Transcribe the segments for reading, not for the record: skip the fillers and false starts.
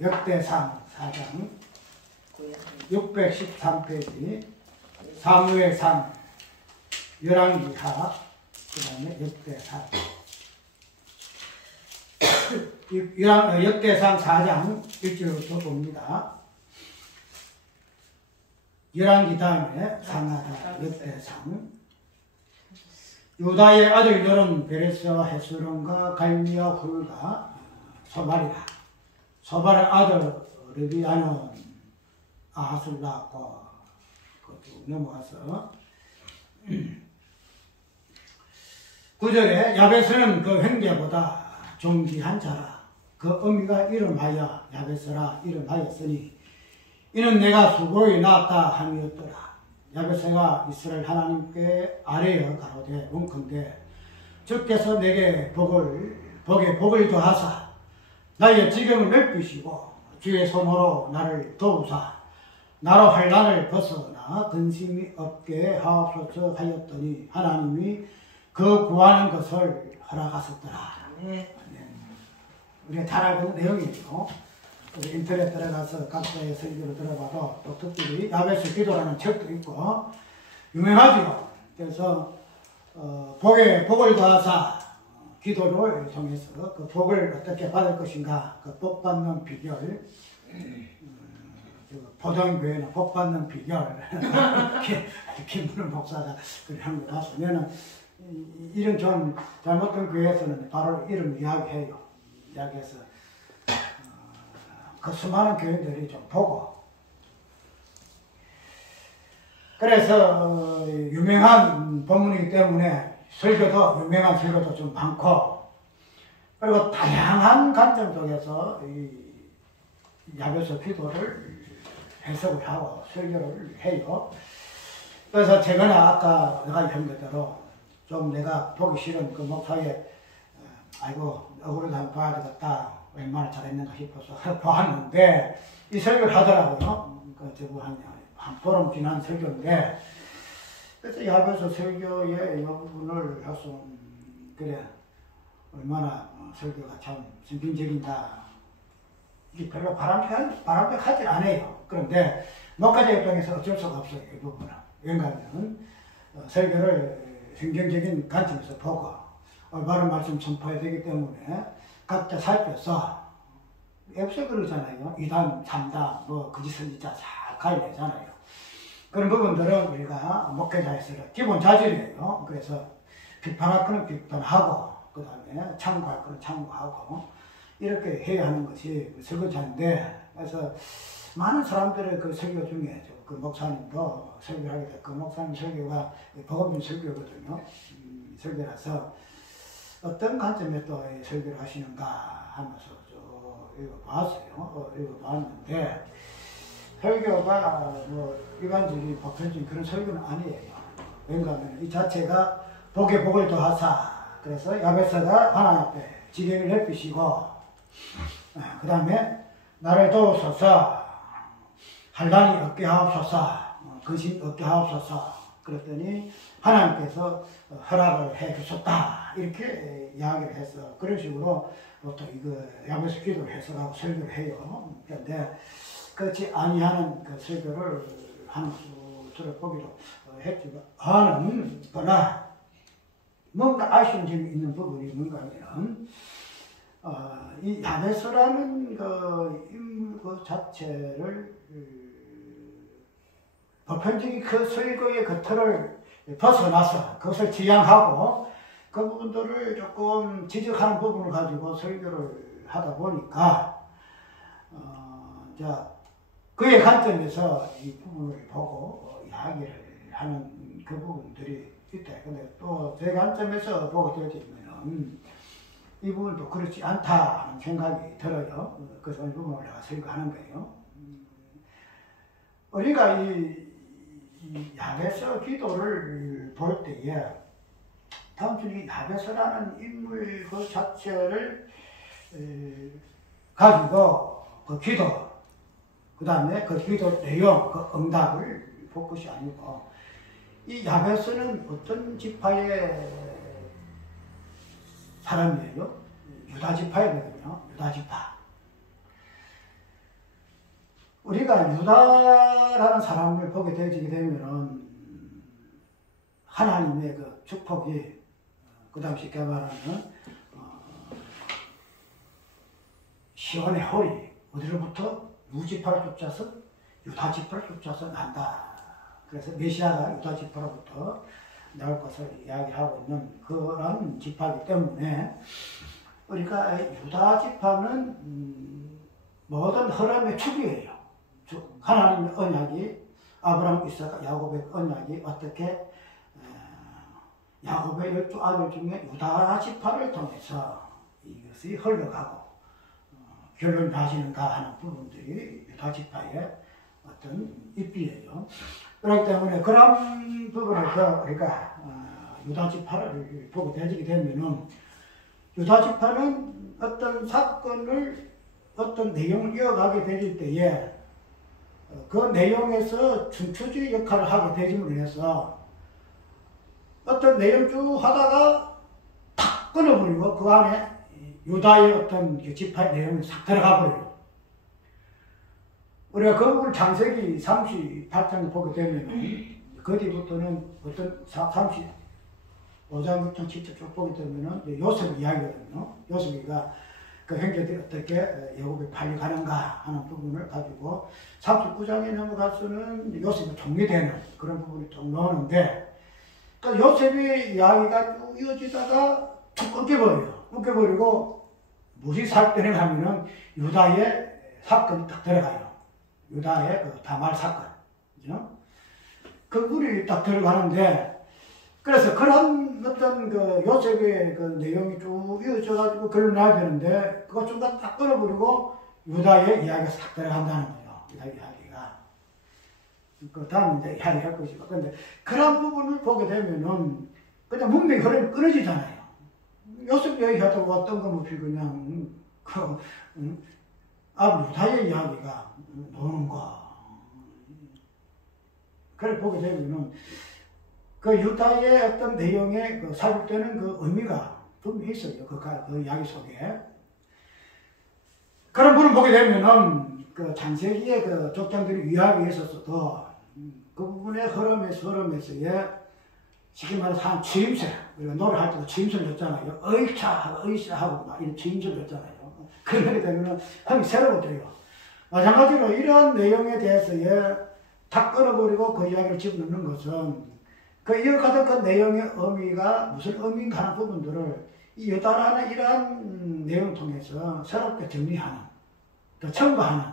역대상 4장 613페이지 사무엘상 열왕기하 그 다음에 역대상 역대상 4장 1절부터 봅니다. 열왕기 다음에 상하다 역대상. 유다의 아들들은 베레스와 헤스론과 갈미와 훌과 소발이라. 소발의 아들 르비아는 아하슬 낳고 쭉 넘어가서 9절에 야베스는 그 형제보다 존귀한 자라. 그 어미가 이름하여 야베스라 이름하였으니 이는 내가 수고히 낳았다 함이었더라. 야베스가 이스라엘 하나님께 아뢰어 가로되 원컨대 주께서 내게 복에 복을 더하사 나의 지경을 넓히시고 주의 손으로 나를 도우사 나로 환난을 벗어나 근심이 없게 하옵소서 하였더니 하나님이 그 구하는 것을 허락하셨더라. 네. 우리가 잘 알고 있는 내용이죠. 우리 인터넷 들어가서 각자의 설교를 들어봐도 또 특별히 야베스 기도라는 책도 있고 유명하죠. 그래서 복을 더하사 기도를 통해서 그 복을 어떻게 받을 것인가, 그 복 받는 비결, 보정교회는 복 받는 비결, 김문호 목사가 그런 거 봐서 내는 이런 좀 잘못된 교회에서는 바로 이름 이야기해요. 이야기해서 그 수많은 교인들이 좀 보고, 그래서 유명한 본문이기 때문에 설교도 유명한 설교도 좀 많고, 그리고 다양한 관점 속에서 이 야베스 기도를 해석을 하고 설교를 해요. 그래서 최근에 아까 내가 얘기한 대로 좀 내가 보기 싫은 그 목사의 아이고 얼굴을 한번 봐야 되겠다, 얼마나 잘했는가 싶어서 보았는데 이 설교를 하더라고요. 그 저거 한 보름 지난 설교인데, 그래서 야베스 설교의 이 부분을 해서 그래 얼마나 설교가 참 신빙적이다. 이게 별로 바람직하지 않아요. 그런데 목회자 입장에서 어쩔 수가 없어요. 이 부분은. 왜냐하면 설교를 성경적인 관점에서 보고 올바른 말씀 선포해야 되기 때문에 각자 살펴서 옆서 그러잖아요. 2단, 3단, 뭐 거짓 선지자 잘 가려내잖아요. 그런 부분들은 우리가 목회자에서 기본 자질이에요. 그래서 비판할 거는 비판하고, 그 다음에 참고할 거는 참고하고, 이렇게 해야 하는 것이 설교자인데, 그래서 많은 사람들의 그 설교 중에 그 목사님도 설교하게 됐고, 그 목사님 설교가 복음적 설교거든요. 설교라서 어떤 관점에 또 설교를 하시는가 하면서 좀 읽어봤어요. 읽어봤는데, 설교가 뭐 일반적인 보편적인 그런 설교는 아니에요. 왜냐하면 이 자체가 복에 복을 더하사, 그래서 야베스가 하나님 앞에 지경을 내피시고, 그 다음에 나를 도우소서, 환난이 없게 하옵소서, 근심 없게 하옵소서, 그랬더니 하나님께서 허락을 해 주셨다, 이렇게 이야기를 해서 그런 식으로 보통 이거 야베스 기도를 해석하고 설교를 해요. 그런데 그렇지 아니하는 그 설교를 하는 수를 보기도 했지만, 그러나 뭔가 아쉬운 점이 있는 부분이 뭔가 하면 이 야베스라는 그 인물 그 자체를 보편적인 그 설교의 그 틀을 벗어나서 그것을 지향하고 그 부분들을 조금 지적하는 부분을 가지고 설교를 하다 보니까 그의 관점에서 이 부분을 보고 이야기를 하는 그 부분들이 있다. 근데 또 제 관점에서 보게 되면 이 부분도 그렇지 않다 하는 생각이 들어요. 그래서 이 부분을 내가 설교하는 거예요. 우리가 이 야베스 기도를 볼 때에 단순히 야베스라는 인물 그 자체를 가지고 그 기도, 그 다음에 그 기도 내용, 그 응답을 볼 것이 아니고, 이 야베스는 어떤 지파의 사람이에요? 유다 지파이거든요. 유다 지파. 우리가 유다라는 사람을 보게 되면은 하나님의 그 축복이, 그 다음 쉽게 말하면 시온의 홀이 어디로부터 누구 지파를 쫓아서? 유다 지파를 쫓아서 난다. 그래서 메시아가 유다 지파로부터 나올 것을 이야기하고 있는 그런 지파이기 때문에 우리가 유다 지파는 모든 흐름의 축이에요. 하나님의 언약이, 아브라함, 이삭, 야곱의 언약이 어떻게 야곱의 12 아들 중에 유다 지파를 통해서 이것이 흘러가고 결론 나시는가 하는 부분들이 유다 지파의 어떤 입비예요. 그렇기 때문에 그런 부분에서 우리가 유다 지파를 보게 되게 되면은, 유다 지파는 어떤 사건을, 어떤 내용을 이어가게 될 때에 그 내용에서 중추주의 역할을 하게 되짐으로 해서 어떤 내용 쭉 하다가 탁 끊어버리고 그 안에 유다의 어떤 지파의 내용이 싹 들어가 버려요. 우리가 그 부분을 창세기 38장을 보게 되면 그 뒤부터는 어떤 35장, 6장, 7장 쭉 보게 되면은 요셉 이야기거든요. 요셉이가 그 형제들이 어떻게 애굽에 팔려가는가 하는 부분을 가지고 39장에 넘어가서는 요셉이 총리되는 그런 부분이 좀 나오는데, 그러니까 요셉의 이야기가 쭉 이어지다가 툭 끊겨버리고 무엇이 사건을 하면은 유다의 사건이 딱 들어가요. 유다의 그 다말 사건. 그죠? 그 물이 딱 들어가는데, 그래서 그런 어떤 그 요셉의 그 내용이 쭉 이어져가지고 글을 놔야 되는데, 그거 중간 딱 끊어버리고 유다의 이야기가 싹 들어간다는 거예요. 유다 이야기가. 그 다음에 이제 이야기할 것이고. 근데 그런 부분을 보게 되면은 그냥 문맥이 흐름이 끊어지잖아요. 요셉 얘기하다가 어떤 거 없이 그냥, 유다의 이야기가 노는 거. 그걸 보게 되면은 그 유다의 어떤 내용에 그 삽입되는 그 의미가 분명히 있어요. 그 이야기 속에. 그런 부분을 보게 되면은 그 창세기의 그 족장들이 위압에 있어서도 그 부분의 흐름에서의 쉽게 말해서 한 취임새, 우리가 노래할 때도 취임새를 줬잖아요. 의샤하고 막 이런 취임새를 줬잖아요. 그렇게 되면은 흥이 새로워져요. 마찬가지로 이러한 내용에 대해서의 탁 끊어버리고 그 이야기를 집어넣는 것은 그 이어가던 그 내용의 의미가 무슨 의미인가 하는 부분들을 이 여다라는 이러한 내용을 통해서 새롭게 정리하는, 또 첨가하는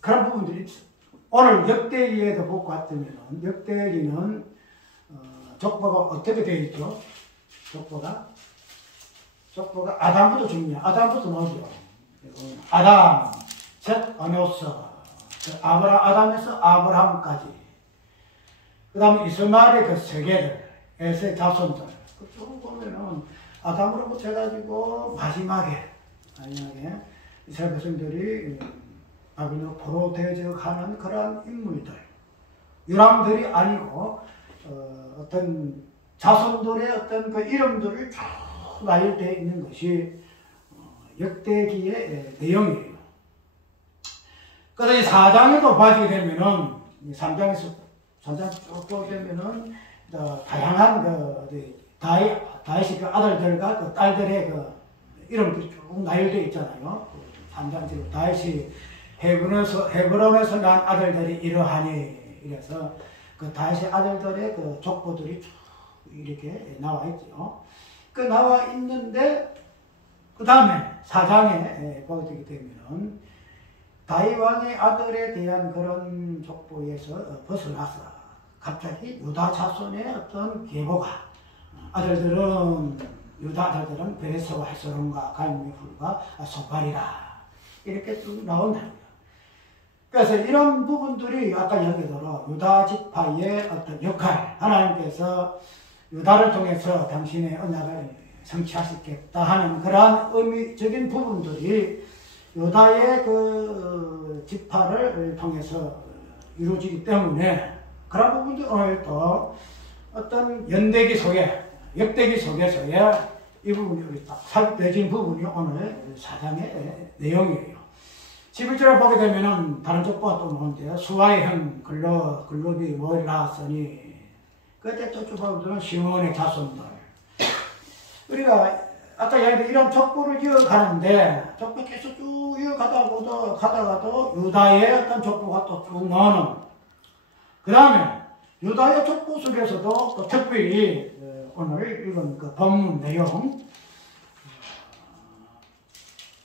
그런 부분들이 있어요. 오늘 역대기에도 보고 왔다면 역대기는 족보가 어떻게 되어 있죠? 족보가 아담부터 중요해요. 아담부터 나오죠. 아담, 셋, 아노스, 아담에서 아브라함까지. 그 다음에 이스마엘의 그 세계들, 에서의 자손들. 그쪽 보면은 아담으로부터 해가지고 마지막에 이스라엘 백성들이 바빌론으로 포로되어져 가는 그런 인물들. 유람들이 아니고, 어떤 자손들의 어떤 그 이름들을 쭉 나열되어 있는 것이 역대기의 내용이에요. 그래서 이 4장에도 봐지게 되면은, 3장에서 3장 쭉 보게 되면은, 다양한 다윗의 그 아들들과 그 딸들의 그 이름들이 쭉 나열되어 있잖아요. 3장에서 다윗이 헤브론에서 난 아들들이 이러하니, 이래서 그 다윗의 아들들의 그 족보들이 쭉 이렇게 나와 있죠. 그 나와 있는데, 그 다음에 4장에 보게 되게 되면은, 다윗 왕의 아들에 대한 그런 족보에서 벗어나서 갑자기 유다 자손의 어떤 계보가, 유다 아들들은 베레스와 헤스론과 갈미 훌과 소발이라 이렇게 쭉 나온다. 그래서 이런 부분들이 아까 얘기대로 유다 지파의 어떤 역할, 하나님께서 유다를 통해서 당신의 언약을 성취하시겠다 하는 그러한 의미적인 부분들이 유다의 그 지파를 통해서 이루어지기 때문에 그런 부분도 오늘 또 어떤 역대기 속에서의 이 부분이 딱 삽입되어진 부분이 오늘 4장의 내용이에요. 11절을 보게 되면은 다른 족보가 또 나오는데요. 수아의 형 글롭이 모이를 낳았으니 그때 저쪽 보면 시몬의 자손들. 우리가 아까 얘기했던 이런 족보를 이어가는데 족보 계속 쭉 가다가도 유다의 어떤 족보가 또 쭉 나오는. 그 다음에 유다의 족보 속에서도 또 특별히 오늘 읽은 그 본문 내용,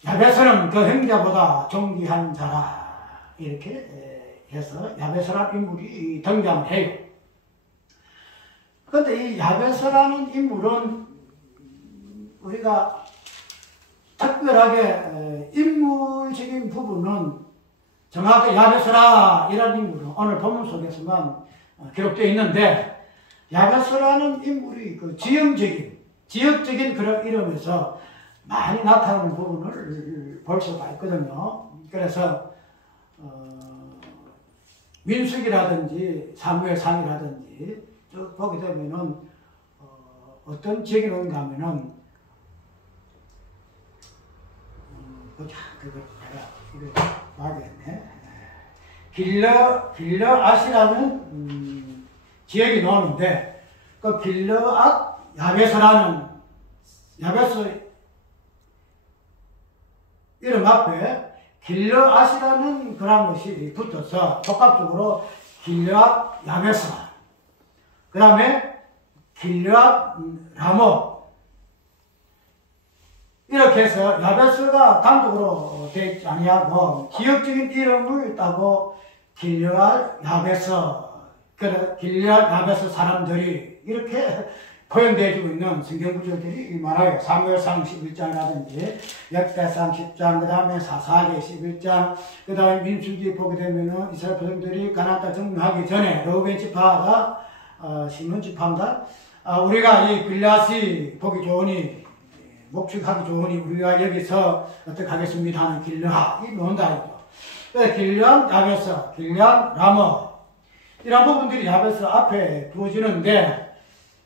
야베스는 그 형제보다 존귀한 자라 이렇게 해서 야베스라는 인물이 등장을 해요. 그런데 이 야베스라는 인물은 우리가 특별하게 인물적인 부분은 정확하게 야베스라 이라는 인물은 오늘 본문 속에서만 기록되어 있는데, 야베스라는 인물이 그 지역적인 그런 이름에서 많이 나타나는 부분을 볼 수가 있거든요. 그래서 민수기라든지 사무엘상이라든지 쭉 보게 되면은 어떤 지역에 오는가 하면은 보자, 그걸 봐야겠네. 길러앗이라는 지역이 나오는데 그 길르앗 야베스라는 야베스 이름 앞에 길르앗이라는 그런 것이 붙어서 복합적으로 길르앗 야베스, 그 다음에 길르앗 라모, 이렇게 해서 야베스가 단독으로 되어 있지 아니하고 지역적인 이름을 따고 길르앗 야베스, 길르앗 야베스 사람들이 이렇게 표현되어지고 있는 성경 구절들이 많아요. 사무엘상 11장이라든지 역대상 10장, 그 다음에 사사기 11장, 그 다음에 민수기 보게 되면은 이스라엘 백성들이 가나안 땅 정복하기 전에 르우벤 지파가 시몬 지파인가, 우리가 이 길르앗이 보기 좋으니 목축하기 좋으니 우리가 여기서 어떻게 하겠습니다 하는 길르앗 이 논다. 길르앗 야베스, 길르앗 라모, 이런 부분들이 야베스 앞에 두어지는데,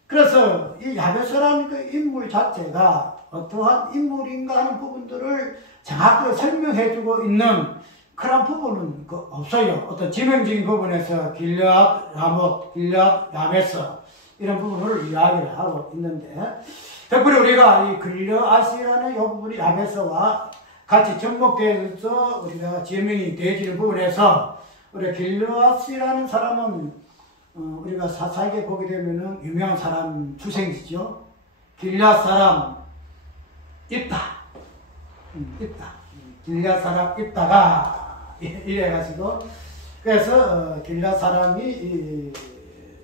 그래서 이 야베스라는 그 인물 자체가 어떠한 인물인가 하는 부분들을 정확하게 설명해주고 있는 그런 부분은 없어요. 어떤 지명적인 부분에서 길르앗 라모, 길르앗 야베스 이런 부분을 이야기를 하고 있는데, 특별히 우리가 이 길르앗이라는 이 부분이 야베스와 같이 접목되어서 우리가 지명이 되어지는 부분에서 우리 길르앗이라는 사람은 우리가 사사기에 보게 되면은 유명한 사람 출생지죠. 길르앗 사람 입다, 입다, 길르앗 사람 입다가 이래가지고, 그래서 길르앗 사람이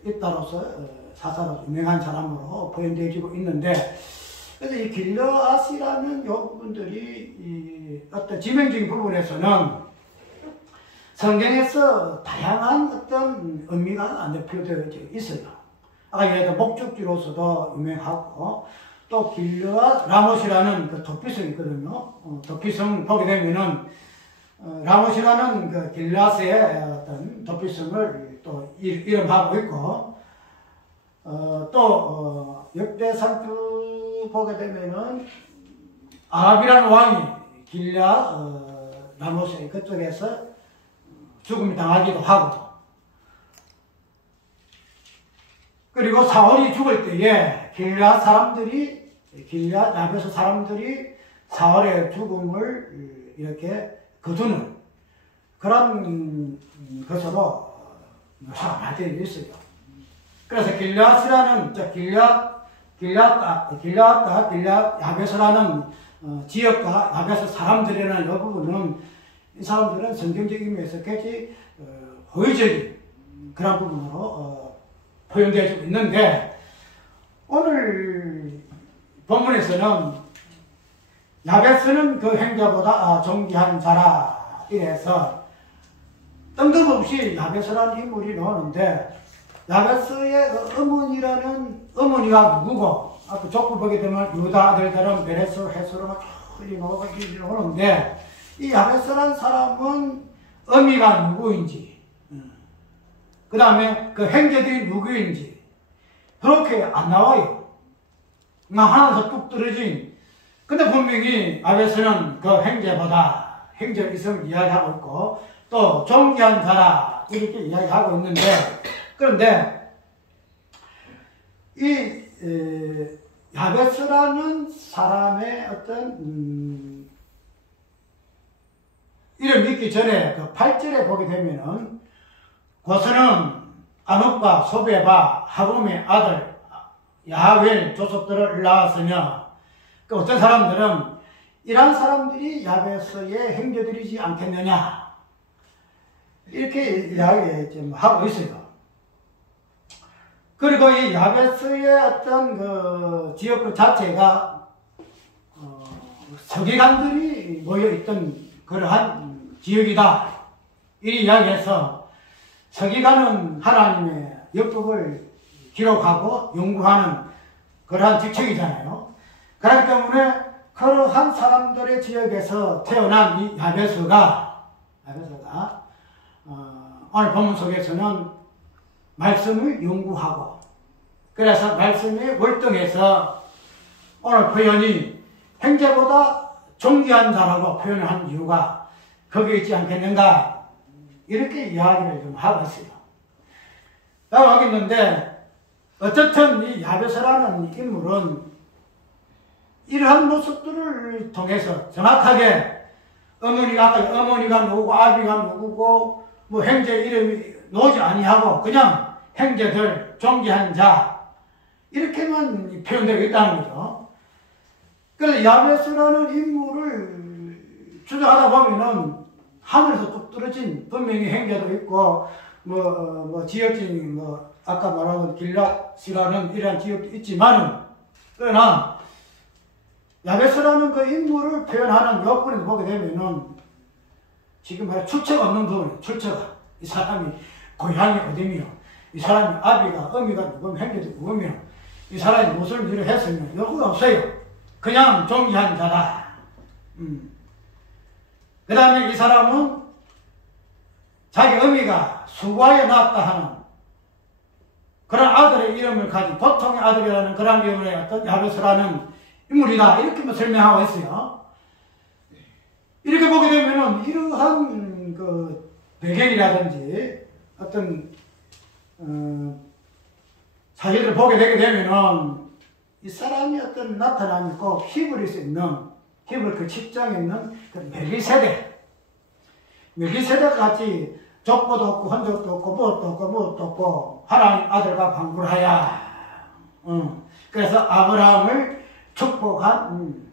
입다로서 사사로 유명한 사람으로 표현되어지고 있는데, 그래서 이 길르앗이라는 요 부분들이 어떤 지명적인 부분에서는 성경에서 다양한 어떤 의미가 표현되어 있어요. 아까 얘기했던 목적지로서도 유명하고, 또 길르앗 라못이라는 그 도피성이 있거든요. 도피성 보게 되면은 라못이라는 그 길르앗의 어떤 도피성을 또 이름하고 있고, 또 역대상 보게 되면은 아합이라는 왕이 길르앗 라못의 그쪽에서 죽음이 당하기도 하고, 그리고 사울이 죽을 때에 길르앗 사람들이, 길르앗 야베스 사람들이 사울의 죽음을 이렇게 거두는 그런 것으로 묘사가 많이 되어 있어요. 그래서 길르앗이라는 길르앗과 길르앗 야베스라는 지역과 야베스 사람들이라는 이 부분은, 이 사람들은 성경적인 의미에서 굉장히 호의적인 그런 부분으로 표현되어지고 있는데, 오늘 본문에서는 야베스는 그 행자보다 존귀한 자라 이래서 뜬금없이 야베스라는 인물이 나오는데, 야베스의 어머니가 누구고, 아까 족보 보게 되면 유다 아들들은 베레스, 헤스로가 쭉 나오는데, 이 야베스라는 사람은 어미가 누구인지, 그 다음에 그 형제들이 누구인지 그렇게 안 나와요. 하나에서 뚝 떨어진. 근데 분명히 야베스는 그 형제보다 형제 이성을 이야기하고 있고, 또 존귀한 자라 이렇게 이야기하고 있는데, 그런데 이 야베스라는 사람의 어떤 이름이 있기 전에 그 8절에 보게 되면은, 고스는 아눕과 소베바 하rum의 아들 야하웰 조속들을 낳았으며, 그 어떤 사람들은 이런 사람들이 야베스의 형제들이지 않겠느냐 이렇게 이야기 좀 하고 있어요. 그리고 이 야베스의 어떤 그 지역 그 자체가 서기관들이 모여있던 그러한 지역이다 이 이야기해서, 서기관은 하나님의 율법을 기록하고 연구하는 그러한 직책이잖아요. 그렇기 때문에 그러한 사람들의 지역에서 태어난 이 야베스가 오늘 본문 속에서는 말씀을 연구하고, 그래서 말씀에 월등해서 오늘 표현이 형제보다 존귀한 자라고 표현을 한 이유가 거기에 있지 않겠는가 이렇게 이야기를 좀 하고 있어요. 라고 하겠는데, 어쨌든 이 야베스라는 인물은 이러한 모습들을 통해서 정확하게 어머니가 누구고 아비가 누구고 뭐 형제 이름이 나오지 아니하고 그냥 형제들 존귀한 자 이렇게만 표현되어 있다는 거죠. 그래서 야베스라는 인물을 추적하다 보면은 하늘에서 뚝 떨어진 분명히 형제도 있고 뭐 지역적인 아까 말한 길랏이라는 이러한 지역도 있지만은 그러나 야베스라는 그 인물을 표현하는 요건을 보게 되면은 지금 말해 출처가 없는 부분, 출처가 이 사람이 고향이 어디며 이 사람이 아비가 어미가 누구며 형제도 누구며 이 사람이 무슨 일을 했으면 요구가 없어요. 그냥 존귀한 자다. 그 다음에 이 사람은 자기 어미가 수고하여 낳았다 하는 그런 아들의 이름을 가진 보통의 아들이라는 그런 이름의 어떤 야베스라는 인물이다. 이렇게 설명하고 있어요. 이렇게 보게 되면은 이러한 그 배경이라든지 어떤 사실을 보게 되게 되면은 이 사람이 어떤 나타남이 꼭 히브리서 있는 히브리 그 10장에 있는 그 멜기세덱 같이 족보도 없고 헌족도 없고 무엇도 없고 하나님 아들과 방불하여 그래서 아브라함을 축복한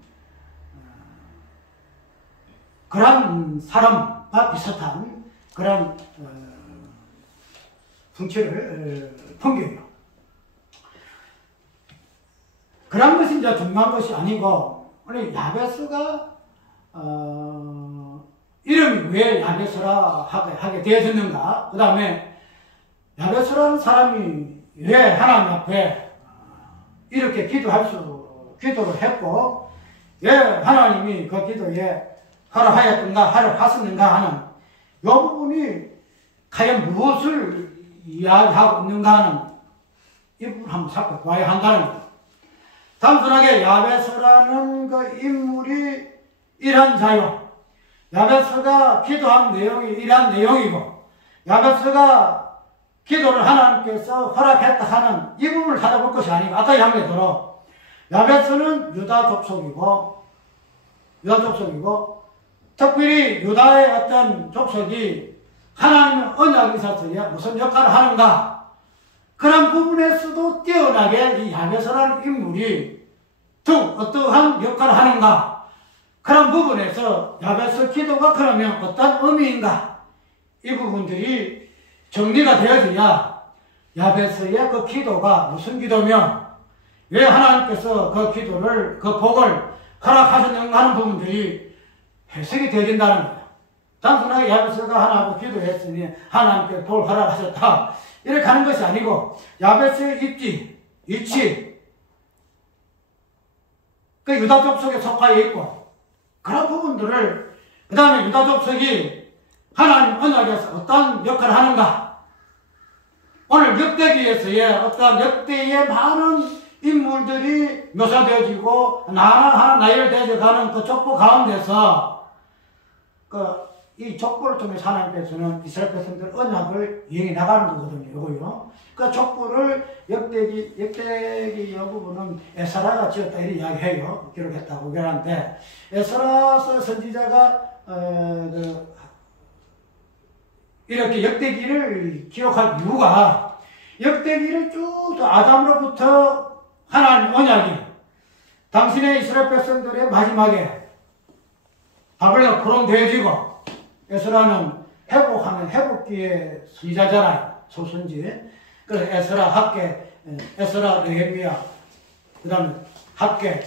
그런 사람과 비슷한 그런 풍치를 풍겨요. 그런 것이 이제 중요한 것이 아니고 우리 야베스가 이름이 왜 야베스라 하게 되어졌는가? 그 다음에 야베스라는 사람이 왜 하나님 앞에 이렇게 기도를 했고 왜 하나님이 그 기도에 허락하였는가 하는 이 부분이 과연 무엇을 이야기하고 있는가 하는 이 부분을 한번 살펴봐야 한다는 거예요. 단순하게 야베스라는 그 인물이 이러한 자요. 야베스가 기도한 내용이 이러한 내용이고 야베스가 기도를 하나님께서 허락했다 하는 이 부분을 찾아볼 것이 아니고 아까 이야기한 대로 야베스는 유다 족속이고 특별히 유다의 어떤 족속이 하나님의 언약에 있어서 무슨 역할을 하는가 그런 부분에서도 뛰어나게 이 야베스라는 인물이 어떠한 역할을 하는가 그런 부분에서 야베스 기도가 그러면 어떤 의미인가 이 부분들이 정리가 되어져야 야베스의 그 기도가 무슨 기도며 왜 하나님께서 그 기도를 그 복을 허락하셨는가 하는 부분들이 해석이 되어진다는 거예요. 단순하게 야베스가 하나님께 기도했으니 하나님께 복을 허락하셨다 이렇게 하는 것이 아니고 야베스의 위치 그 유다 족속에 속하여 있고 그런 부분들을 그 다음에 유다 족속이 하나님 언약에서 어떤 역할을 하는가 오늘 역대기에서의 어떤 역대의 많은 인물들이 묘사되어지고 하나하나 나열되어가는 그 족보 가운데서 이 족보를 통해서 하나님께서는 이스라엘 백성들 언약을 이행해 나가는 거거든요. 이거요. 그 족보를 역대기 이 부분은 에스라가 지었다 이렇게 이야기해요. 기록했다고 그러는데 에스라 선지자가 이렇게 역대기를 기록할 이유가 역대기를 쭉 아담으로부터 하나님 언약이 당신의 이스라엘 백성들의 마지막에 바벨론 포럼되어지고 에스라는 회복하는 회복기의 선지자잖아요. 소선지. 그래서 에스라, 학계, 에스라, 느헤미야, 그 다음에 학계,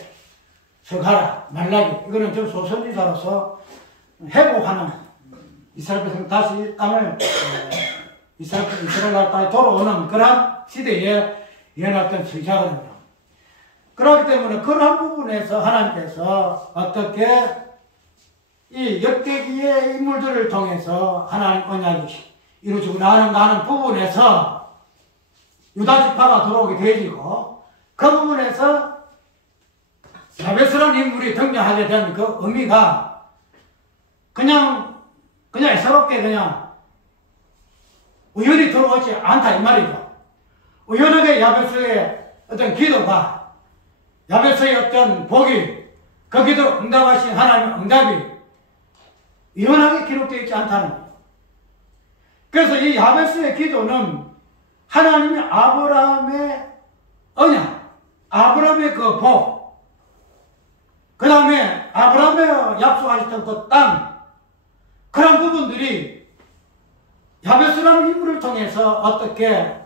스가랴, 말라기 이거는 좀 소선지자로서 회복하는 이스라엘 백성 다시 땅을 이스라엘 나라에 돌아오는 그런 시대에 예언했던 선지자거든요. 그렇기 때문에 그런 부분에서 하나님께서 어떻게 이 역대기의 인물들을 통해서 하나님 언약이 이루어지고 나가는가 하는 부분에서 유다 지파가 들어오게 되어지고 그 부분에서 야베스라는 인물이 등장하게 된 그 의미가 그냥 애처롭게 그냥 우연히 들어오지 않다 이 말이죠. 우연하게 야베스의 어떤 기도가, 야베스의 어떤 복이, 그 기도 응답하신 하나님의 응답이 우연하게 기록되어 있지 않다는 거예요. 그래서 이 야베스의 기도는 하나님이 아브라함의 언약, 아브라함의 그 복, 그 다음에 아브라함의 약속하셨던 그 땅, 그런 부분들이 야베스라는 인물을 통해서 어떻게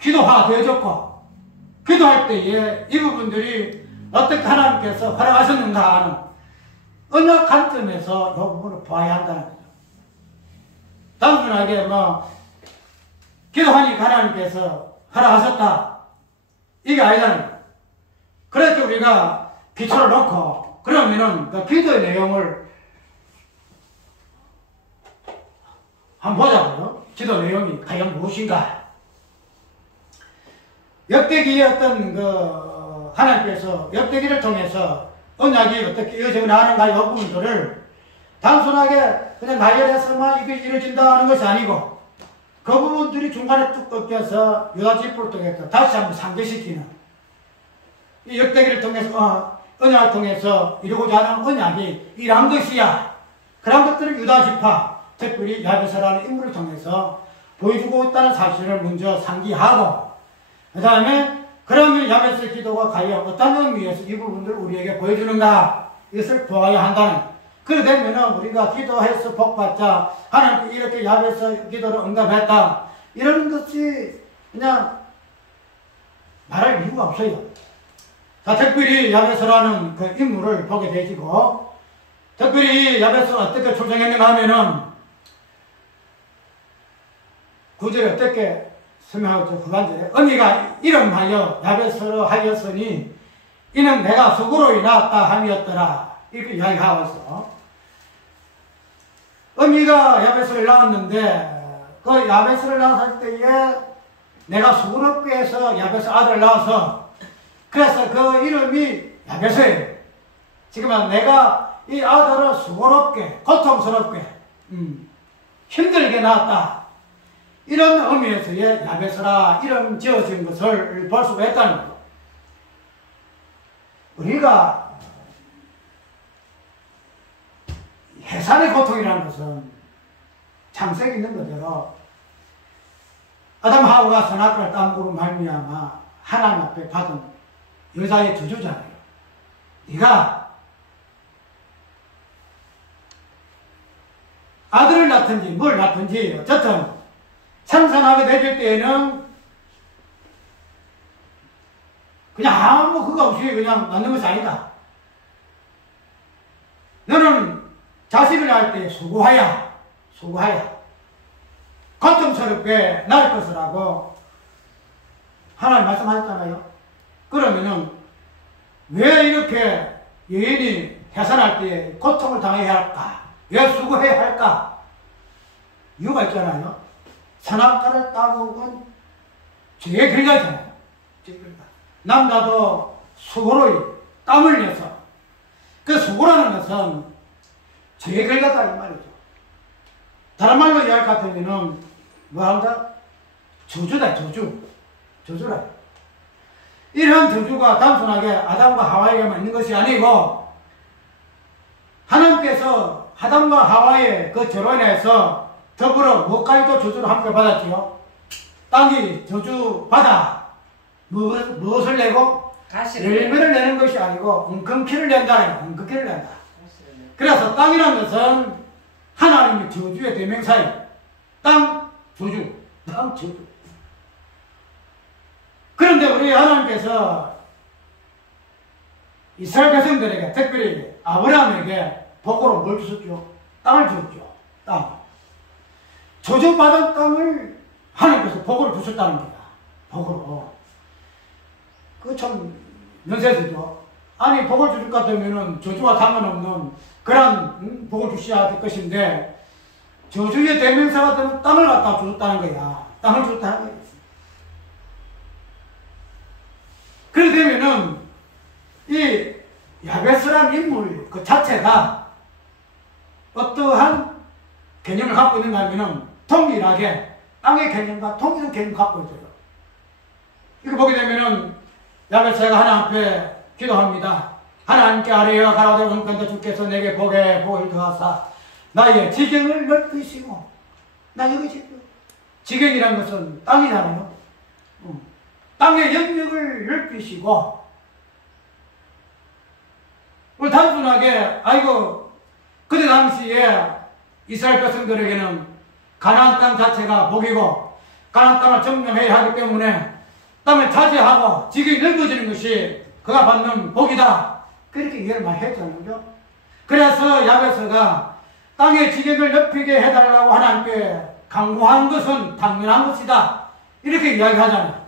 기도화가 되어졌고, 기도할 때에 이 부분들이 어떻게 하나님께서 허락하셨는가 하는 언약 관점에서 이 부분을 봐야 한다는 거죠. 단순하게 기도하니까 하나님께서 허락하셨다, 이게 아니라는 거예요. 그렇게 우리가 기초를 놓고, 그러면은 그 기도의 내용을 한번 보자고요. 기도 내용이 과연 무엇인가? 역대기의 어떤 하나님께서 역대기를 통해서 언약이 어떻게 이어져 나가는가, 이 부분들을 단순하게 그냥 나열해서만 이게 이루어진다 하는 것이 아니고, 그 부분들이 중간에 뚝 끊겨서 유다 지파를 통해서 다시 한번 상기시키는, 이 역대기를 통해서 언약을 통해서 이루고자 하는 언약이 이러한 것이야. 그런 것들을 유다 지파, 특별히 야베스라는 인물을 통해서 보여주고 있다는 사실을 먼저 상기하고, 그 다음에 그러면 야베스의 기도가 과연 어떤 의미에서 이 부분들을 우리에게 보여주는가, 이것을 보아야 한다는. 그래 되면은 우리가 기도해서 복받자, 하나님께 이렇게 야베스 기도를 응답했다, 이런 것이 그냥 말할 이유가 없어요. 자, 특별히 야베스라는 그 인물을 보게 되시고, 특별히 야베스가 어떻게 출생했는가 하면은 구절에 어떻게 설명하죠? 후반절에 어미가 이름하여 야베스로 하였으니 이는 내가 수고로 낳았다 함이었더라, 이렇게 이야기하고 있어. 어미가 야베스를 낳았는데, 그 야베스를 낳았을 때에 내가 수고롭게 해서 야베스 아들을 낳아서, 그래서 그 이름이 야베스예요. 지금은 내가 이 아들을 수고롭게, 고통스럽게, 힘들게 낳았다, 이런 의미에서의 야베스라 이름 지어진 것을 볼 수가 있다는 거예요. 우리가 해산의 고통이라는 것은 창세기 있는 그대로 아담 하와가 선악과를 따먹으로 말미암아 하나님 앞에 받은 여자의 저주잖아요. 네가 아들을 낳든지 뭘 낳든지 어쨌든 생산하게 되질 때에는 그냥 아무 그거 없이 그냥 낳는 것이 아니다. 너는 자식을 낳을 때 수고하야 고통스럽게 낳을 것을 하고 하나님 말씀하셨잖아요. 그러면은 왜 이렇게 여인이 해산할 때 고통을 당해야 할까? 왜 수고해야 할까? 이유가 있잖아요. 선악과를 따먹은 죄의 결과잖아요. 남자도 수고로 땀 흘려서, 그 수고라는 것은 죄의 결과다 이 말이죠. 다른 말로 이야기할 것 같으면은 뭐한다? 저주다, 저주라. 이런 저주가 단순하게 아담과 하와에게만 있는 것이 아니고, 하나님께서 아담과 하와의 그 죄로 인해서 더불어 무엇까지도 저주를 함께 받았지요? 땅이 저주받아 무엇을 내고? 열매를 내는 것이 아니고 엉겅퀴를 낸다. 엉겅퀴를 낸다. 그래서 땅이라는 것은 하나님의 저주의 대명사예요. 땅 저주. 그런데 우리 하나님께서 이스라엘 백성들에게, 특별히 아브라함에게 복으로 뭘 주셨죠? 땅을 주셨죠. 땅. 저주받은 땅을 하나님께서 복으로 주셨다는 거야. 복으로. 그거 참 연세지죠. 아니, 복을 주실 것 같으면은 저주와 상관없는 그런 복을 주셔야 될 것인데, 저주의 대명사가 되는 땅을 갖다 주셨다는 거야. 땅을 주셨다는 거야. 그렇게 되면은 이 야베스라는 인물 그 자체가 어떠한 개념을 갖고 있는가 하면은 동일하게 땅의 개념과 동일한 개념을 갖고 있어요. 이거 보게 되면은 야베스가 하나님 앞에 기도합니다. 하나님께 아뢰어 가로되 원컨대 주께서 내게 복을 더하사 나의 지경을 넓히시고 나 여기 지경이란 것은 땅이잖아요. 땅의 영역을 넓히시고 우리 단순하게 아이고 그때 당시에 이스라엘 백성들에게는 가나안 땅 자체가 복이고 가나안 땅을 점령해야 하기 때문에 땅을 차지하고 지경이 넓어지는 것이 그가 받는 복이다. 그렇게 이해를 많이 했잖아요. 그래서 야베스가 땅의 지경을 넓히게 해달라고 하나님께 강구한 것은 당연한 것이다. 이렇게 이야기하잖아요.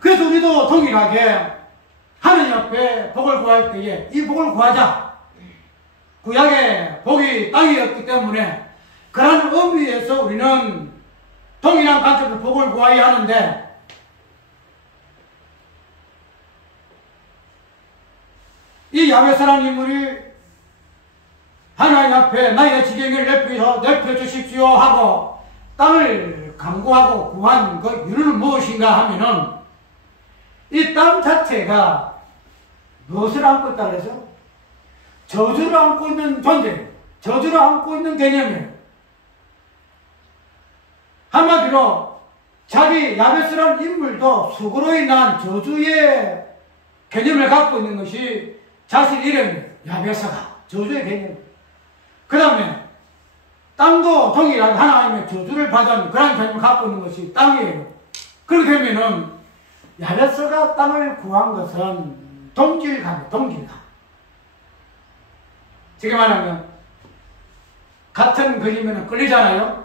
그래서 우리도 동일하게 하느님 앞에 복을 구할 때에 이 복을 구하자. 구약의 복이 땅이었기 때문에 그런 의미에서 우리는 동일한 관점으로 복을 구해야 하는데 이 야베스라는 인물이 하나님 앞에 나의 지경을 넓혀주십시오 하고 땅을 강구하고 구한 그 이유는 무엇인가 하면은 이 땅 자체가 무엇을 안고 있다 그래서 저주를 안고 있는 존재, 저주를 안고 있는 개념이에요. 한마디로 자기 야베스라는 인물도 수고로 인한 저주의 개념을 갖고 있는 것이 자신 이름이에요. 야베스가 저주의 개념. 그 다음에 땅도 동일하게 하나님의 저주를 받은 그런 개념을 갖고 있는 것이 땅이에요. 그렇게 되면은 야베스가 땅을 구한 것은 동질감이에요. 동질감. 지금 말하면 같은 그림에는 끌리잖아요.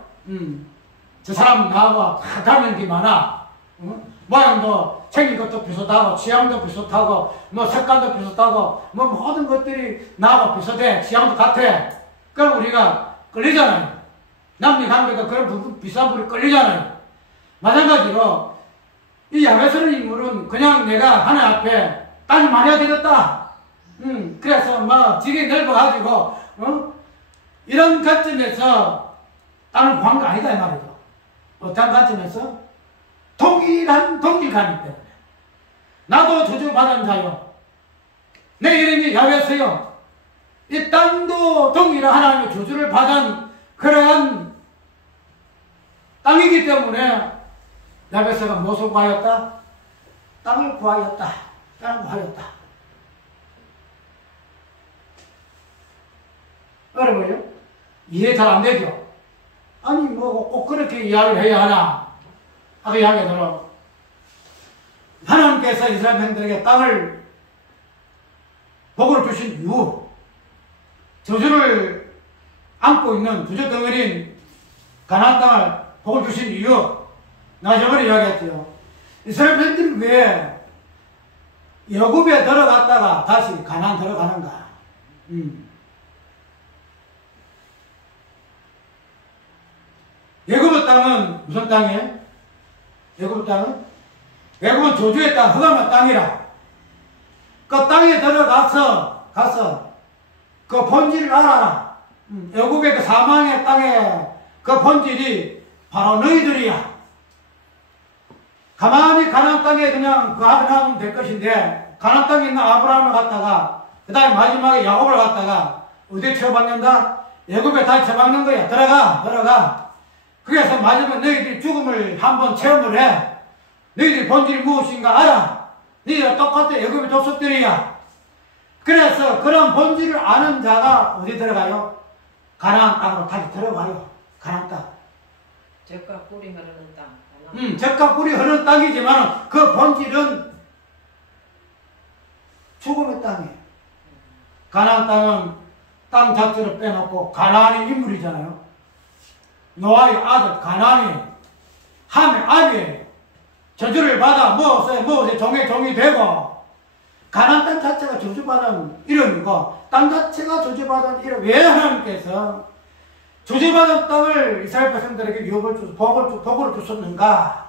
저 사람 나하고 다 닮은 게 많아. 모양도 생긴 것도 비슷하고 취향도 비슷하고 뭐 색깔도 비슷하고 뭐 모든 것들이 나하고 비슷해. 취향도 같아. 그럼 우리가 끌리잖아요. 남녀 관계도 그런 부분 비슷한 부분이 끌리잖아요. 마찬가지로 이 야베스라는 인물은 그냥 내가 하나님 앞에 땅이 많이 되겠다. 그래서 뭐 지게 넓어가지고 이런 관점에서 땅을 구한 거 아니다 이 말이죠. 어떤 관점에서 동일한 동질감이기 때문에 나도 저주받은 자요. 내 이름이 야베스요. 이 땅도 동일한 하나님의 저주를 받은 그러한 땅이기 때문에 야베스가 무엇을 구하였다? 땅을 구하였다. 땅을 구하였다. 어려워요? 이해 잘 안 되죠? 아니 뭐 꼭 그렇게 이야기를 해야 하나 하고 이야기하더라. 하나님께서 이스라엘 백성들에게 땅을 복을 주신 이유, 저주를 안고 있는 주저 덩어리인 가나안 땅을 복을 주신 이유, 나 저번에 이야기했죠. 이스라엘 백성들이 왜 여굽에 들어갔다가 다시 가나안 들어가는가? 애굽의 땅은 무슨 땅이에요? 애굽의 땅은? 애굽은 저주의 땅, 흑암의 땅이라. 그 땅에 들어가서 그 본질을 알아라. 애굽의 그 사망의 땅에 그 본질이 바로 너희들이야. 가만히 가나안 땅에 그냥 그 하면 될 것인데 가나안 땅에 있는 아브라함을 갖다가 그 다음에 마지막에 야곱을 갖다가 어디에 처박는다? 애굽에 다시 처박는 거야. 들어가. 그래서 마지막에 너희들이 죽음을 한번 체험을 해. 너희들이 본질이 무엇인가 알아. 너희들 똑같아. 애굽의 족속들이야. 그래서 그런 본질을 아는 자가 어디 들어가요? 가나안 땅으로 다시 들어가요. 가나안 땅. 젖과 꿀이 흐르는 땅. 젖과 꿀이 흐르는 땅이지만 그 본질은 죽음의 땅이에요. 가나안 땅은 땅 자체를 빼놓고 가나안의 인물이잖아요. 노아의 아들 가나안이 함의 아비예요. 저주를 받아 무엇에 종이 되고 가나안 땅 자체가 저주받은 이름이고 땅 자체가 저주받은 이름. 왜 하나님께서 저주받은 땅을 이스라엘 백성들에게 유업을 주서 복을 주셨는가?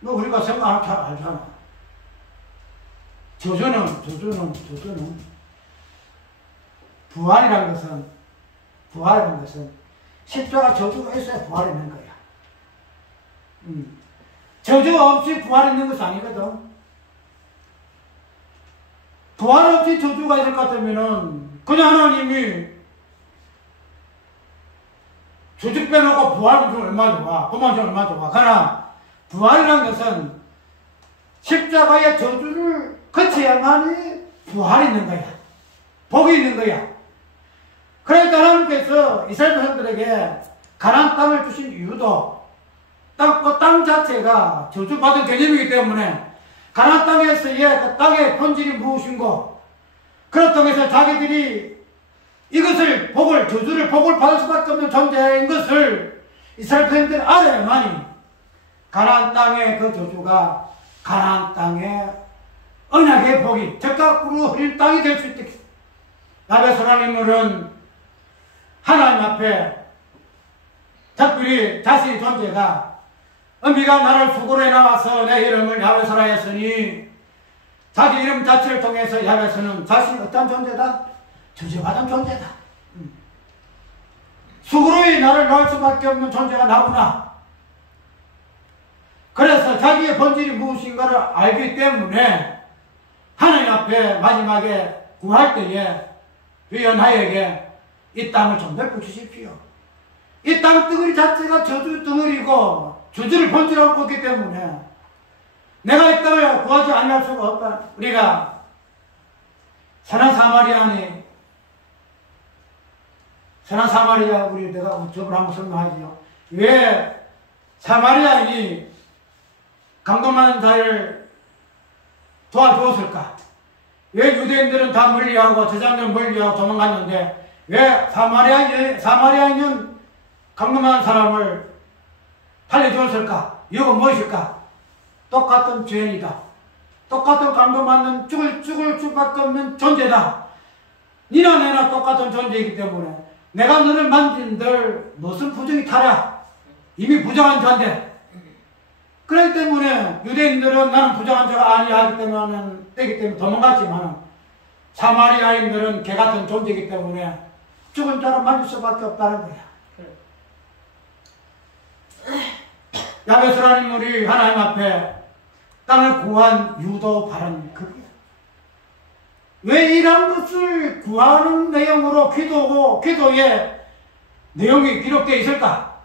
너 우리가 생각하면 잘 알잖아. 저주는 부활이라는 것은 십자가 저주가 있어야 부활이 있는 거야. 저주 없이 부활 있는 것이 아니거든. 부활 없이 저주가 있을 것 같으면은 그냥 하나님이 저주 빼놓고 부활은 좀 얼마 좋아. 그만 좀 얼마 좋아. 그러나 부활이라는 것은 십자가의 저주를 거쳐야만이 부활이 있는 거야. 복이 있는 거야. 그러니까 하나님께서 이스라엘 백성들에게 가나안 땅을 주신 이유도 그 땅 자체가 저주받은 개념이기 때문에 가나안 땅에서의 그 땅의 본질이 무엇인고 그렇다고 해서 자기들이 이것을 저주를 복을 받을 수밖에 없는 존재인 것을 이스라엘 백성들이 알아야만이 가나안 땅의 그 저주가 가나안 땅의 언약의 복이 적각으로 흐린 땅이 될 수 있게 야베스 하나님은 하나님 앞에 특별히 자신의 존재가 어미가 나를 수고로 나와서 내 이름을 야베스라 했으니 자기 이름 자체를 통해서 야베스는 자신이 어떤 존재다? 저주받은 존재다. 수고로이 나를 낳을 수밖에 없는 존재가 나구나. 그래서 자기의 본질이 무엇인가를 알기 때문에 하나님 앞에 마지막에 구할 때에 주여 나에게 이 땅을 좀 넓혀 주십시오. 이 땅 덩어리 자체가 저주 덩어리고 저주를 본질하고 있기 때문에 내가 이 땅을 구하지 아니할 수가 없다. 우리가 선한 사마리아 우리 내가 저번에 한번 설명하지요. 왜 사마리아인이 강도만 자를 도와주었을까? 왜 유대인들은 다 멀리하고 제자들은 멀리하고 도망갔는데 왜 사마리아인은 강도만 사람을 살려주었을까? 이유가 무엇일까? 똑같은 죄인이다. 똑같은 강도받는 죽을 수밖에 없는 존재다. 니나 내나 똑같은 존재이기 때문에 내가 너를 만진들 무슨 부정이 타랴? 이미 부정한 자인데 그렇기 때문에 유대인들은 나는 부정한 자가 아니야 때기 때문에 도망갔지만 사마리아인들은 개같은 존재이기 때문에 죽은 자를 만질 수밖에 없다는 거야. 야베스 하나님이 하나님 앞에 땅을 구한 유도 바른 그거야. 왜 이런 것을 구하는 내용으로 기도의 내용이 기록되어 있을까?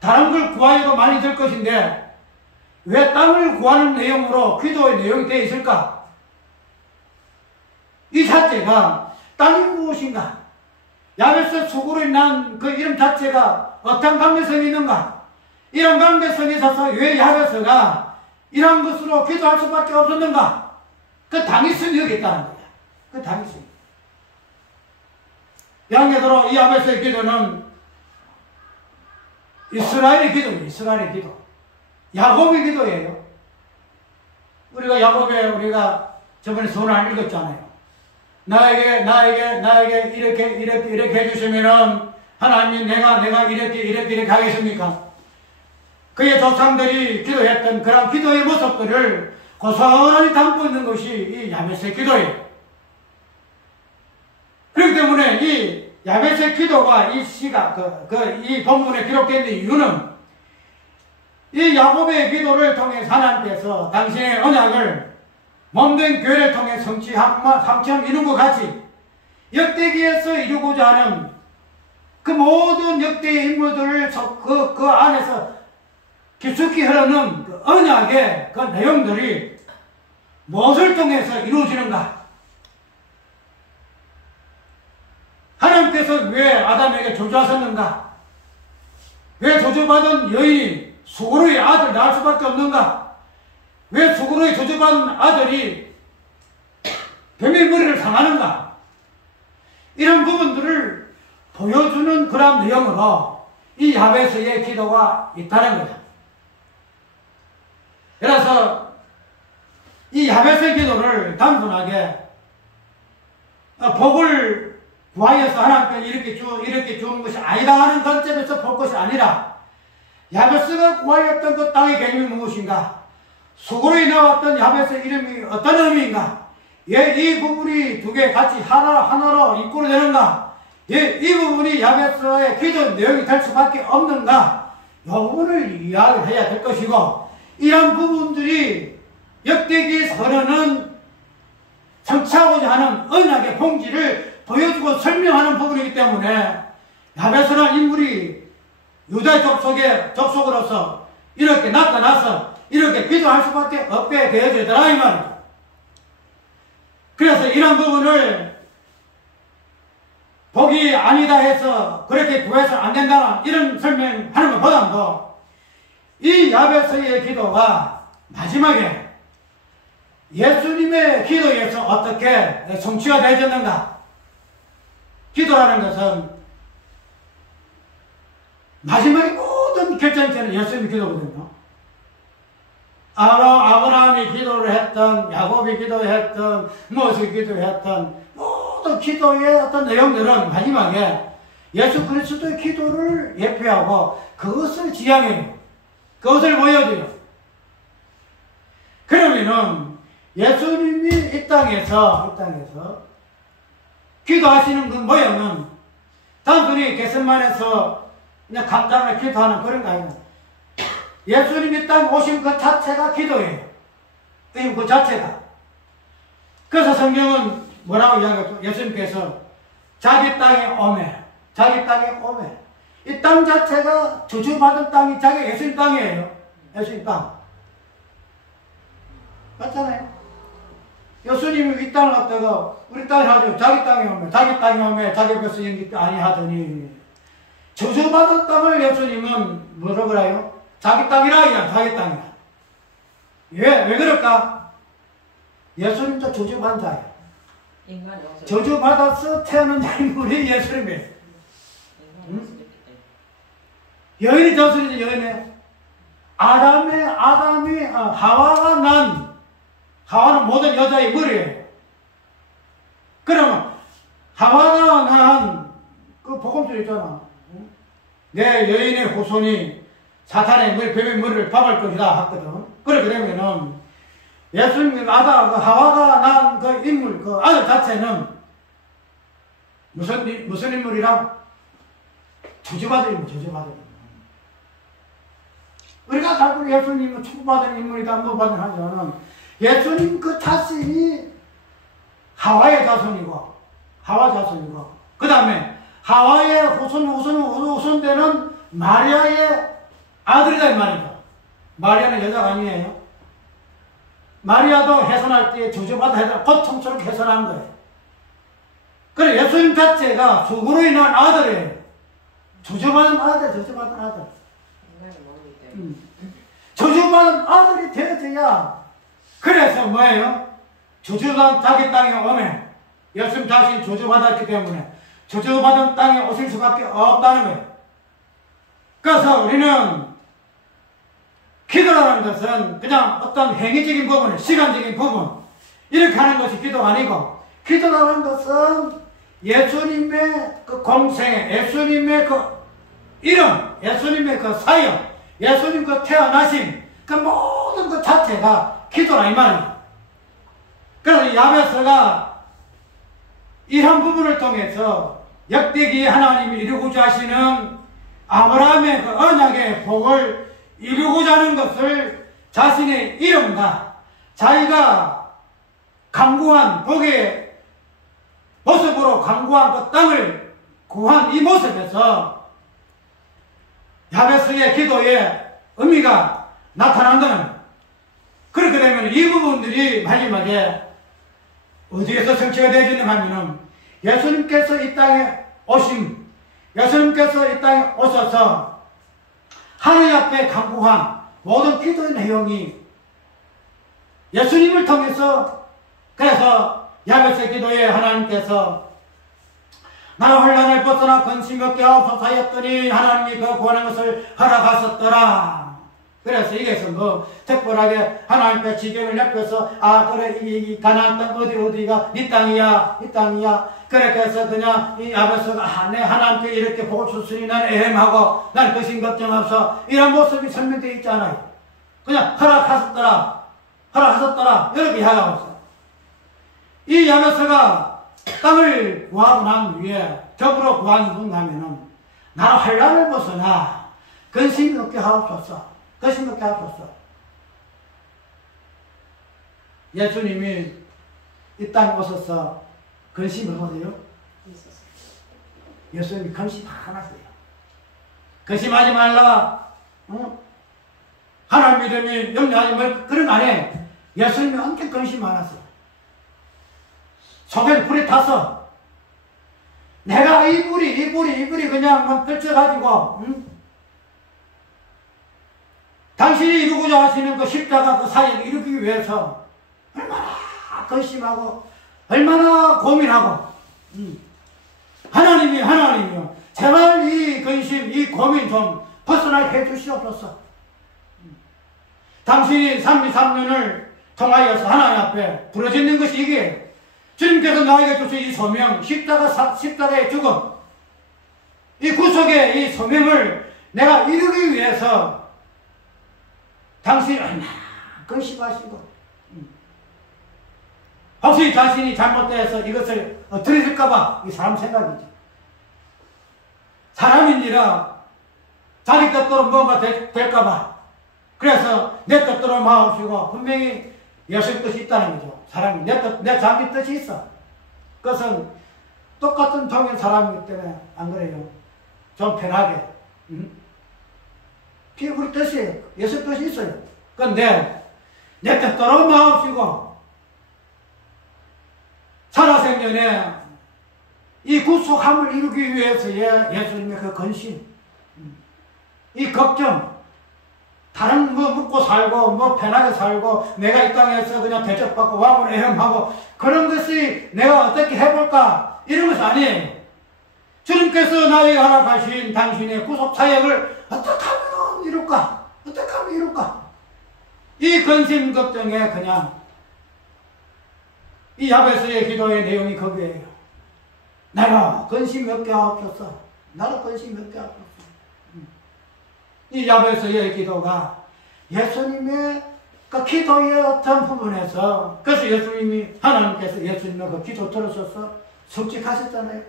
다른 걸 구하여도 많이 될 것인데 왜 땅을 구하는 내용으로 기도의 내용이 되어 있을까? 이 자체가 땅이 무엇인가? 야베스 수고로 난 그 이름 자체가 어떤 관계성이 있는가? 이런 관계성에 있어서 왜 야베스가 이런 것으로 기도할 수밖에 없었는가? 그 당위성이 여기 있다는 거야. 그 당위성. 양계도로 이 야베스의 기도는 이스라엘의 기도예요. 이스라엘의 기도. 야곱의 기도예요. 우리가 저번에 선언을 읽었잖아요. 나에게 이렇게 해주시면은 하나님 내가 이렇게 하겠습니까? 그의 조상들이 기도했던 그런 기도의 모습들을 고스란히 담고 있는 것이 이 야베스의 기도예요. 그렇기 때문에 이 야베스의 기도가 이 시가 이 본문에 기록된 이유는 이 야곱의 기도를 통해 하나님께서 당신의 언약을 몸된 교회를 통해 성취함 이룬 것 같이 역대기에서 이루고자 하는 그 모든 역대의 인물들을 그 안에서 깊숙이 흐르는 그 언약의 그 내용들이 무엇을 통해서 이루어지는가? 하나님께서 왜 아담에게 저주하셨는가? 왜 저주받은 여인이 수고로의 아들 낳을 수밖에 없는가? 왜 수고로의 저주받은 아들이 뱀의 머리를 상하는가? 이런 부분들을 보여주는 그런 내용으로 이 야베스의 기도가 있다는 거다. 그래서 이 야베스의 기도를 단순하게 복을 구하여서 하나님께 이렇게 주는 것이 아니다 하는 관점에서 볼 것이 아니라 야베스가 구하였던 그 땅의 개념이 무엇인가? 수고로에 나왔던 야베스의 이름이 어떤 의미인가? 이 부분이 두 개 같이 하나로 이끌어내는가? 이 부분이 야베스의 기도 내용이 될 수밖에 없는가? 이 부분을 이야기해야 될 것이고, 이런 부분들이 역대기 서론은 성취하고자 하는 언약의 봉지를 보여주고 설명하는 부분이기 때문에 야베스라는 인물이 유다 족속으로서 이렇게 나타나서 이렇게 기도할 수밖에 없게 되어지더라 이 말이죠. 그래서 이런 부분을 복이 아니다 해서 그렇게 구해서 안 된다는 이런 설명하는 것보다도 이 야베스의 기도가 마지막에 예수님의 기도에서 어떻게 성취가 되어졌는가. 기도라는 것은 마지막에 모든 결정체는 예수님의 기도거든요. 아브라함이 기도를 했던, 야곱이 기도했던, 모세가 기도했던 모든 기도의 어떤 내용들은 마지막에 예수 그리스도의 기도를 예표하고 그것을 지향해요. 그것을 보여줘요. 그러면은 예수님이 이 땅에서 기도하시는 그 모양은 단순히 겟세마네에서 그냥 간단하게 기도하는 그런 거 아니에요. 예수님이 땅에 오신 그 자체가 기도예요. 그 자체가. 그래서 성경은 뭐라고 이야기하죠? 예수님께서 자기 땅에 오매. 이 땅 자체가 저주받은 땅이 자기 예수님 땅이에요. 예수님 땅. 맞잖아요. 예수님이 이 땅을 갖다가 우리 땅에 하죠. 자기 땅에 오매. 자기 뱃서 연기 아니하더니 저주받은 땅을 예수님은 뭐라고 그래요? 자기 땅이라. 왜 그럴까? 예수님도 저주받은 자예요. 저주받아서 태어난 인물이 예수님이에요. 여인이 저술이지, 여인이. 하와는 모든 여자의 머리예요. 그러면 하와가 난 그 복음서 있잖아. 내 여인의 후손이 사탄의 뱀의 머리를 박을 것이다 했거든. 그렇게 되면은 예수님 하와가 난 그 인물, 그 아들 자체는 무슨 인물이랑 저주받은 인물. 우리가 자꾸 예수님은 축복받은 인물이다, 뭐 받은 하지만은 예수님 그 자신이 하와의 자손이고, 그 다음에 하와의 후손되는 마리아의 아들이다, 이 말이다. 마리아는 여자가 아니에요. 마리아도 해산할 때 저주받아 고통스럽게 해산한 거예요. 그래, 예수님 자체가 수고로 인한 아들이에요. 저주받은 아들. 저주받은 아들이 되어져야, 그래서 뭐예요? 저주받은 자기 땅에 오면, 예수님 자신이 저주받았기 때문에 저주받은 땅에 오실 수밖에 없다는 거예요. 그래서 우리는 기도라는 것은 그냥 어떤 행위적인 부분, 시간적인 부분, 이렇게 하는 것이 기도가 아니고, 기도라는 것은 예수님의 그 공생, 예수님의 그 이름, 예수님의 그 사역, 예수님 그 태어나심, 그 모든 것 자체가 기도라 이 말이에요. 그래서 야베스가 이런 부분을 통해서 역대기에 하나님이 이루고자 하시는 아브라함의 그 언약의 복을 이루고자 하는 것을 자신의 이름과 자기가 강구한 복의 모습으로 강구한 그 땅을 구한 이 모습에서 야베스의 기도에 의미가 나타난다는 거예요. 그렇게 되면 이 부분들이 마지막에 어디에서 성취가 되어지는가 하면은 예수님께서 이 땅에 오심, 예수님께서 이 땅에 오셔서 하나님 앞에 간구한 모든 기도의 내용이 예수님을 통해서, 그래서 야베스의 기도에 하나님께서 나는 혼란을 벗어나 근심 없게 하옵소서 하였더니 하나님이 그 구하는 것을 허락하셨더라. 그래서 이게서 뭐 특별하게 하나님께 지경을 넓혀서 그래 이 가나안 땅 어디가 네 땅이야. 그렇게 해서 그냥 이 야베스가 내 하나님께 이렇게 복을 줬으니 나는 애엠하고 나는 거신 걱정 없어, 이런 모습이 설명되어 있잖아요. 그냥 허락하셨더라 이렇게 이야기하고 있어요. 이 야베스가 땅을 구하고 난 후에 적으로 구하는 분 가면은 나는 환란을 벗어나 근심 없게 하옵소서. 근심 없게 하옵소서. 예수님이 이 땅에 오셔서 근심을 하세요? 예수님이 근심 안 하세요. 근심하지 말라. 하나님 믿음이 염려하지 말 그런 거 아니에요. 예수님이 엄청 근심 많았어요. 속에 불이 타서 내가 이 불이 그냥 막 떨쳐가지고 당신이 이루고자 하시는 그 십자가 그 사역을 이루기 위해서 얼마나 근심하고 얼마나 고민하고 하나님이요 제발 이 근심 이 고민 좀 벗어나게 해주시옵소서. 당신이 33년을 통하여서 하나님 앞에 부르짖는 것이 이게 주님께서 나에게 주신 이 소명 십자가의 죽음 이 구속의 이 소명을 내가 이루기 위해서 당신이 얼마나 근심하시고 혹시 자신이 잘못돼서 이것을 들으실까봐 이 사람 생각이지. 사람인지라 자기 뜻대로 뭔가 될까봐 그래서 내 뜻대로 마음씨고 분명히 예수의 뜻이 있다는 거죠. 사람이 내 자기 뜻이 있어. 그것은 똑같은 종의 사람이기 때문에 안 그래요. 좀 편하게. 그게 우리 뜻이에요. 예수의 뜻이 있어요. 그런데 내 뜻대로 마음씨고 살아생전에 이 구속함을 이루기 위해서의 예수님의 그 근심, 이 걱정, 다른 뭐 묵고 살고 뭐 편하게 살고 내가 이 땅에서 그냥 대접받고 왕을 애용하고 그런 것이 내가 어떻게 해볼까 이런 것이 아니에요. 주님께서 나에게 허락하신 당신의 구속 사역을 어떻게 하면 이룰까? 어떻게 하면 이룰까? 이 근심 걱정에 그냥 이 야베스의 기도의 내용이 거기에요. 내가 근심 몇 개 하옵소서. 나도 근심 몇 개 하옵소서. 이 야베스의 기도가 예수님의 그 기도의 어떤 부분에서 그래서 하나님께서 예수님의 그 기도 들으셔서 솔직하셨잖아요.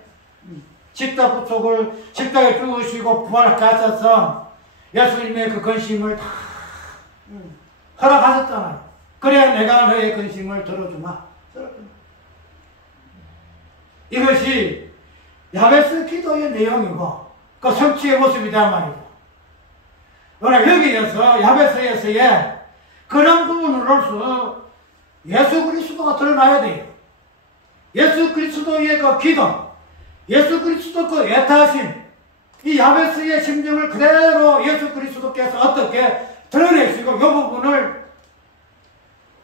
십자 구속을 십자가에 죽으시고 부활하셔서 예수님의 그 근심을 다 허락하셨잖아요. 그래야 내가 너의 근심을 들어주마. 이것이 야베스 기도의 내용이고 그 성취의 모습이란 말이죠. 그러나 여기에서 야베스에서의 그런 부분으로서 예수 그리스도가 드러나야 돼요. 예수 그리스도의 그 기도, 예수 그리스도 그 애타심, 이 야베스의 심정을 그대로 예수 그리스도께서 어떻게 드러내시고 이 부분을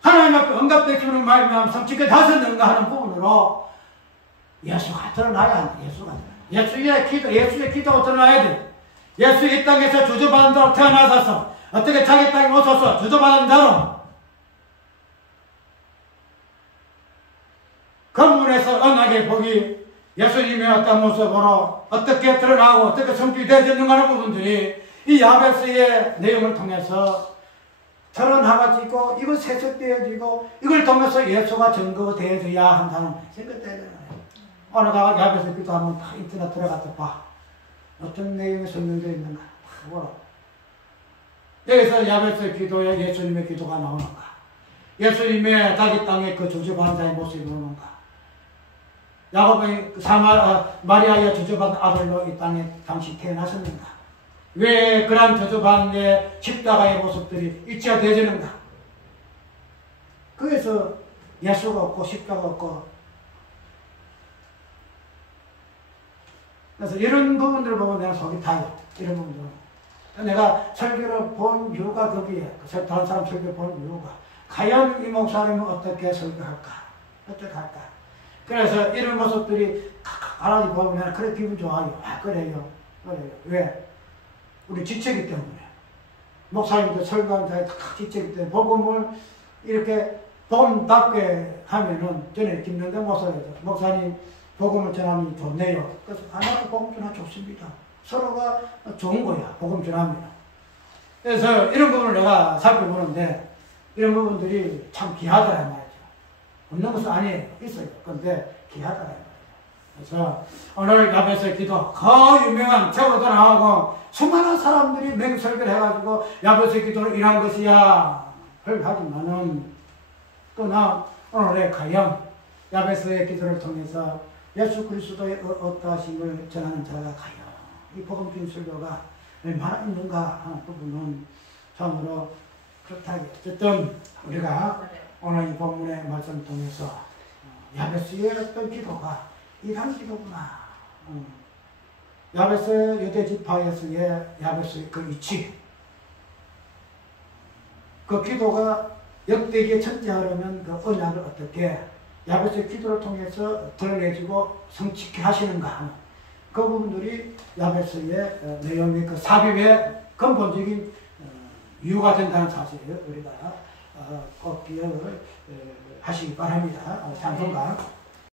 하나님 앞에 응답되기는 말미암아 성취게 하셨는가 하는 부분으로 예수가 드러나야 한다. 예수의 기도가 드러나야 돼. 예수 이 땅에서 주저받은 자로 태어나셔서 어떻게 자기 땅에 오셔서 주저받은 자로 건물에서 언하게 보기 예수님의 어떤 모습으로 어떻게 드러나고 어떻게 성취되었는가 하는 부분들이 이 야베스의 내용을 통해서 드러나가지고 이걸 세척되어지고 이걸 통해서 예수가 증거되어져야 한다는 생각돼야 되는 거예요. 어느 가 야베스 기도 한번 다 인터넷 들어가서 봐. 어떤 내용이 설명되어 있는가 다 보라. 여기서 야베스의 기도에 예수님의 기도가 나오는가? 예수님의 자기 땅에 그 저주받은 자의 모습이 나오는가? 야곱의 마리아의 저주받은 아들로 이 땅에 당시 태어나셨는가? 왜 그러한 저주받은 십자가의 모습들이 잊혀되지는가? 그래서 예수가 없고 십자가 없고 그래서 이런 부분들을 보면 내가 속이 타요. 이런 부분들. 내가 설교를 본 이유가 거기에 다른 사람 설교를 본 이유가 과연 이 목사님은 어떻게 설교할까? 어떻게 할까? 그래서 이런 모습들이 알아지 보면 내가 그래 기분 좋아요. 아 그래요. 왜? 우리 지체이기 때문에. 목사님들 설교하는 자에 다 지체이기 때문에 복음을 이렇게 복음답게 하면은 전에 김명대 목사님 복음을 전하면 좋네요. 그래서 하나님 복음 전하 좋습니다. 서로가 좋은 거야. 복음 전하면. 그래서 이런 부분을 내가 살펴보는데 이런 부분들이 참 귀하더란 말이죠. 없는 것은 아니에요. 있어요. 그런데 귀하더란 말이죠. 그래서 오늘 야베스의 기도 그 유명한 제보도 나오고 수많은 사람들이 맹설교를 해가지고 야베스의 기도를 일한 것이야. 하지만은 또 나 오늘의 가영 야베스의 기도를 통해서 예수 그리스도의 어떠하심을 전하는 자가 가영 이 복음주의 설교가 얼마나 있는가 하는 부분은 참으로 그렇다. 어쨌든 우리가 오늘 이 본문의 말씀을 통해서 야베스의 어떤 기도가 이런 기도구나. 야베스 유대 지파에서의 야베스의 그 위치, 그 기도가 역대기에 천지하려면 그 언약을 어떻게 야베스의 기도를 통해서 드러내주고 성취케 하시는가 하는 그 부분들이 야베스의 내용의 그 삽입의 근본적인 이유가 된다는 사실을 우리가 꼭 기억을 하시기 바랍니다. 찬송가